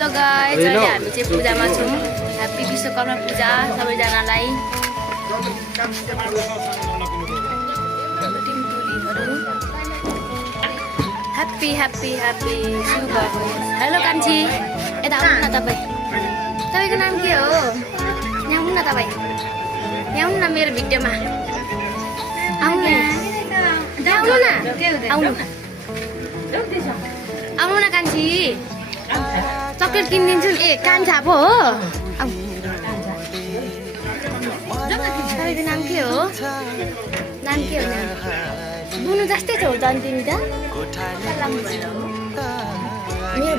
Hello guys, अहिले हामी चाहिँ पूजामा छौँ। ह्याप्पी विश्वकर्मा पूजा सबैजनालाई। ह्याप्पी ह्याप्पी ह्याप्पी शुभ होस्। हेलो कान्छी, यता आउनु न तपाईँ। तपाईँको नाम के हो? यहाँ आउनु न तपाईँ, यहाँ आउनु न मेरो भिडियोमा। आउनु न, आउनु न, आउनु आउनु न कान्छी, चक्लेट किनिदिन्छु नि। ए कान्छा पो हो। तपाईँको नाम के हो? नाम के हो? बुनु जस्तै छौ त अनि तिमी त।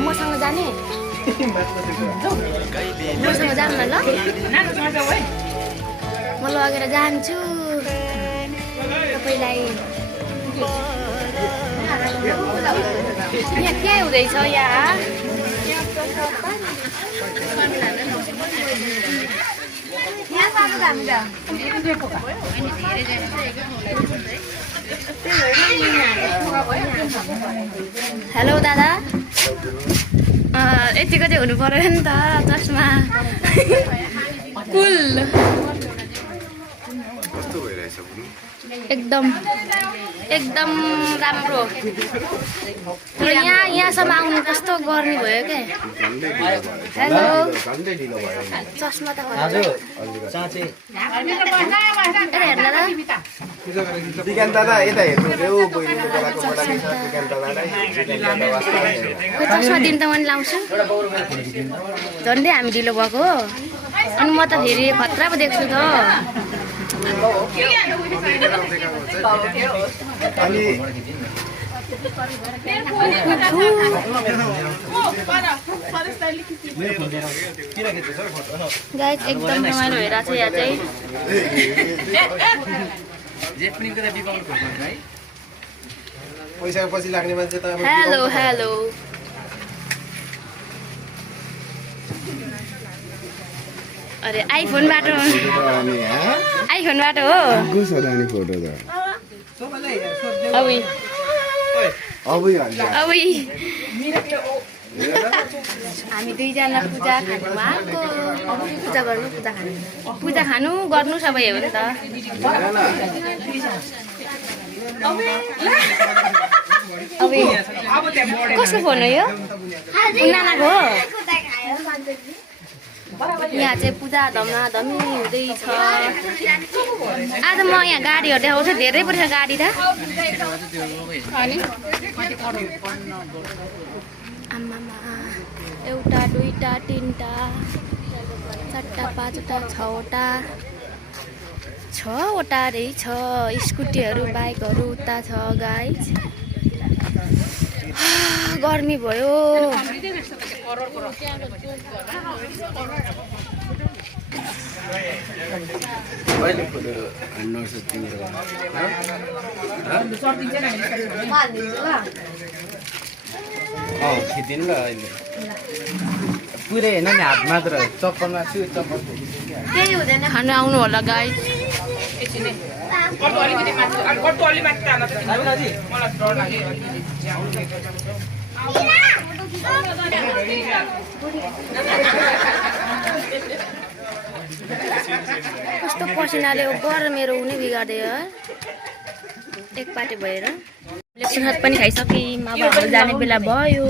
मसँग जाने, मसँग जानु न ल। म लगेर जान्छु तपाईँलाई। यहाँ के हुँदैछ यहाँ? हेलो दादा, यतिको चाहिँ हुनु पर्यो नि त चस्मा। कुल एकदम एकदम राम्रो। यहाँसम्म आउनु कस्तो गर्ने भयो क्या। हेलो, चस्मा त चस्मा दिन त मैले लाउँछु। झन्डै हामी ढिलो भएको हो। अनि म त फेरि खतरा पो देख्छु त। गाइस एकदम रमाइलो भइरहेको छ यहाँ चाहिँ। हेलो हेलो, अरे आइफोनबाट हो। हामी दुईजना पूजा खानुमा आएको। पूजा खानु गर्नु सबै हो नि त। कसको फोन हो यो? नानाको हो। यहाँ चाहिँ पूजा धमाधमी हुँदैछ। आज म यहाँ गाडीहरू देखाउँछु। धेरै पर्छ गाडी त। आमामा, एउटा दुईटा तिनटा चारवटा पाँचवटा छवटा रहेछ। स्कुटीहरू बाइकहरू उता छ गाइस। गर्मी भयो। खिचिदिनु ल अहिले पुरै होइन नि, हात मात्र चप्पलमा छु। चप्पल केही हुँदैन। खानु आउनु होला गाइस। कस्तो पसिनाले गर मेरो उनी बिगार्दियो एकपाटे भएर। प्रसाद पनि खाइसकेँ। अब हाम्रो जाने बेला भयो।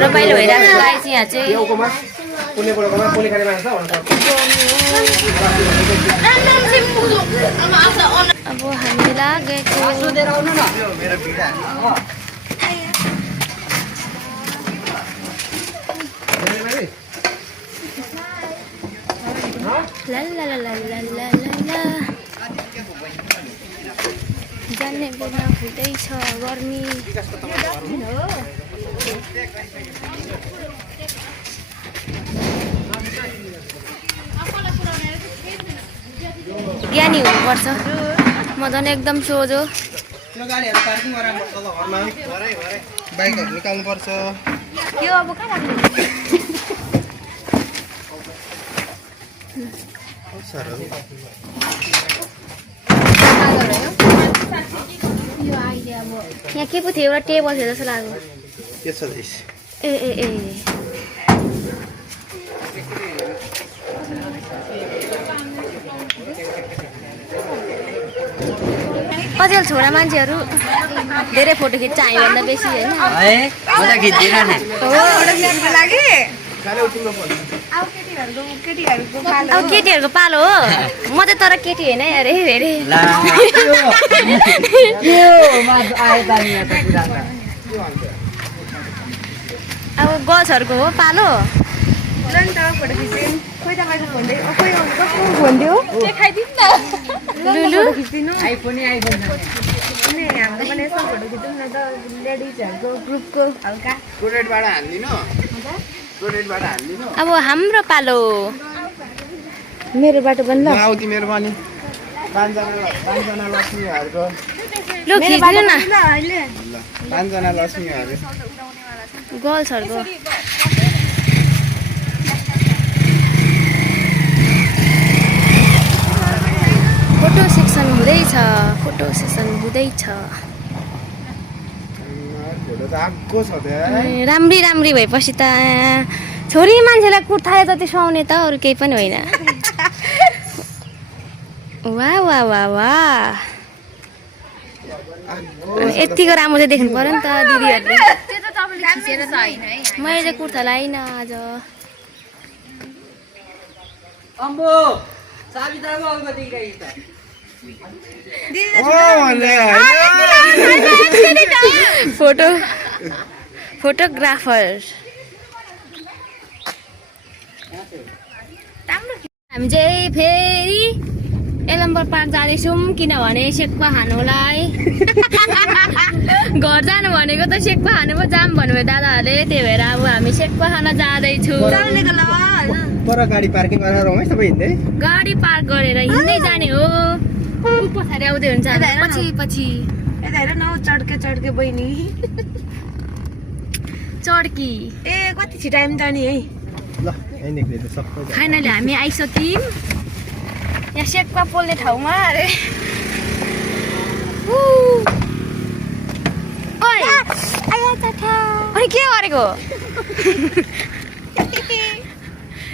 रमाइलो भइरहेको छ यहाँ चाहिँ। अब हामी लागेको जाने बेला हुँदैछ। गर्मी ज्ञानी हुनुपर्छ। म झन् एकदम सोझो। बाइकहरू निकाल्नुपर्छ। यो अब कहाँ राख्नु? यहाँ के पो थियो एउटा टेबल थियो जस्तो लाग्यो के छ दिस ए ए ए कतिवटा छोरा मान्छेहरू धेरै फोटो खिच्छ हामीभन्दा बेसी होइन है म त खिच्दिन नि अब केटीहरूको पालो हो म त तर केटी होइन है अरे हेरे अब गर्ल्सहरूको हो पालो अब हाम्रो पालो मेरो बाटो पनि ल मेरो पनि पाँचजना लक्ष्मीहरूको ल खिच्नु न पाँचजना लक्ष्मीहरू गर्ल्सहरूको फोटो सेक्सन हुँदैछ फोटो सेक्सन हुँदैछ राम्री राम्री भएपछि त छोरी मान्छेलाई कुर्ताले जति सुहाउने त अरू केही पनि होइन वाह वाह वाह वाह यतिको राम्रो चाहिँ देख्नु पर्यो नि त दिदीहरूले मैले चाहिँ कुर्ता लाइन आज फोटोग्राफर हामी चाहिँ फेरि एलम्बर पार्क जाँदैछौँ किनभने सेक्पा खानुलाई घर जानु भनेको त सेक्पा खानु पो जाम भन्नुभयो दादाहरूले त्यही भएर अब हामी सेक्पा खान जाँदैछौँ पर गाडी पार्किङ गरेर रमेश तपाईँ हिँड्दै गाडी पार्क गरेर हिँड्दै जाने हो पछाडि आउँदै हुन्छ पछि पछि चड्के बहिनी चड्की ए कति छिटो टाइम त नि है ल यहीँ निक्लिँदै सबै फाइनली हामी आइसक्यौँ यहाँ सेक्पा पोल्ने ठाउँमा अरे अनि के गरेको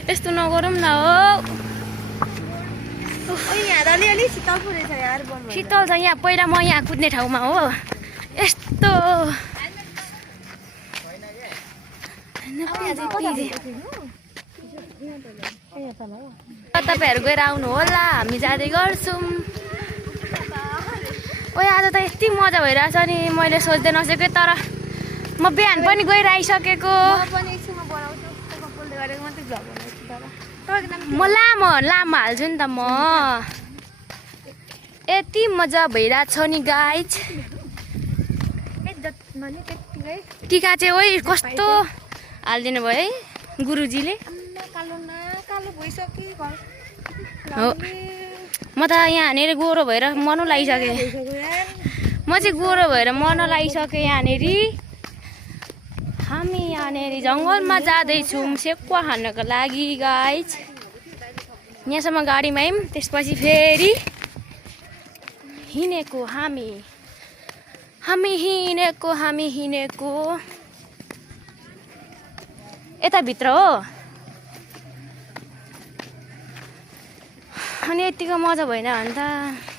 यस्तो नगरौँ न हो शीतल छ यहाँ पहिला म यहाँ कुद्ने ठाउँमा हो यस्तो तपाईँहरू गएर आउनु होला हामी जाँदै गर्छौँ ओ आज त यति मजा भइरहेछ नि मैले सोच्दै नसकेँ तर म बिहान पनि गएर आइसकेको म लामो हाल्छु नि त म यति मजा भइरहेछ नि गाइज टिका चाहिँ ओइ कस्तो हालिदिनु भयो है गुरुजीले हो म त यहाँनिर गोरो भएर मन लागिसकेँ म चाहिँ गोरो भएर मन लागिसकेँ यहाँनिर हामी यहाँनिर जङ्गलमा जाँदैछौँ सेक्वा खानको लागि गाइज यहाँसम्म गाडीमा आयौँ त्यसपछि फेरि हिँडेको हामी हिँडेको यताभित्र हो अनि यतिको मजा भएन भने त